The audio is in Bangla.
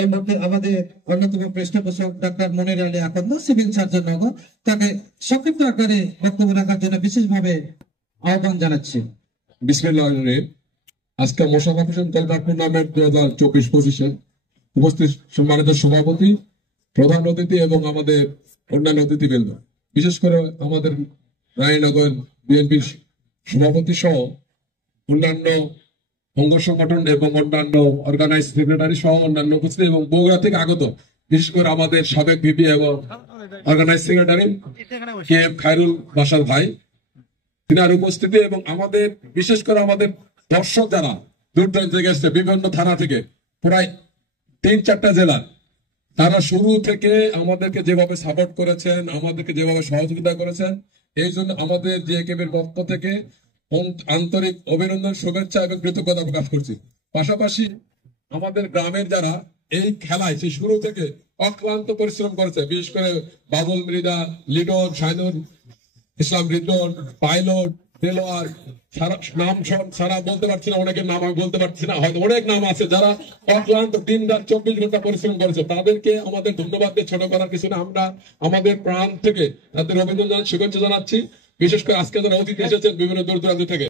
এই মুহূর্তে আমাদের অন্যতম পৃষ্ঠপোষক ডাক্তার মনির আলী আকন্দ, সিভিল সার্জন নগর, তাকে সংক্ষিপ্ত আকারে বক্তব্য রাখার জন্য বিশেষভাবে আহ্বান জানাচ্ছি। বিসমিল্লাহির রহমানির রহিম। আজকে মোশাররফ হোসেন কলকাতা টুর্নামেন্ট 2024-25-এ উপস্থিত সম্মানিত সভাপতি, প্রধান অতিথি এবং আমাদের অন্যান্য অতিথিবৃন্দ, বিশেষ করে আমাদের রানীনগর বিএনপির সভাপতি সহ অন্যান্য অঙ্গ সংগঠন এবং অন্যান্য অর্গানাইজ সেক্রেটারি সহ অন্যান্য উপস্থিত এবং বগুড়া থেকে আগত বিশেষ করে আমাদের সাবেক ভিপি এবং organise secretary K M Khairul Basar ভাই, তিনার উপস্থিতি এবং আমাদের বিশেষ করে আমাদের দর্শক যারা দূর দূরান্ত থেকে এসছে বিভিন্ন থানা থেকে প্রায় 3-4টা জেলা, তারা শুরু থেকে আমাদেরকে যেভাবে সাপোর্ট করেছেন, আমাদেরকে যেভাবে সহযোগিতা করেছেন, এই জন্য আমাদের জিএকেবির পক্ষ থেকে আন্তরিক অভিনন্দন, শুভেচ্ছা এবং কৃতজ্ঞতা প্রকাশ করছি। পাশাপাশি আমাদের গ্রামের যারা এই খেলায় সেই শুরু থেকে অক্লান্ত পরিশ্রম করেছে, বিশেষ করে বাবুল মৃদা, লিডন, শাহিনুর ইসলাম, রিদন, পাইলট, দেলোয়ার, নাম সারা বলতে পারছি না, অনেকের নাম আমি বলতে পারছি না, হয়তো অনেক নাম আছে যারা অক্লান্ত দিন রাত 24 ঘন্টা পরিশ্রম করেছে। তাদেরকে আমাদের ধন্যবাদ দিয়ে ছোট করার কিছু না, আমরা আমাদের প্রাণ থেকে তাদের অভিনন্দন শুভেচ্ছা জানাচ্ছি। বিশেষ করে আজকে যারা অতিথি এসেছেন বিভিন্ন দূর দূরান্ত থেকে।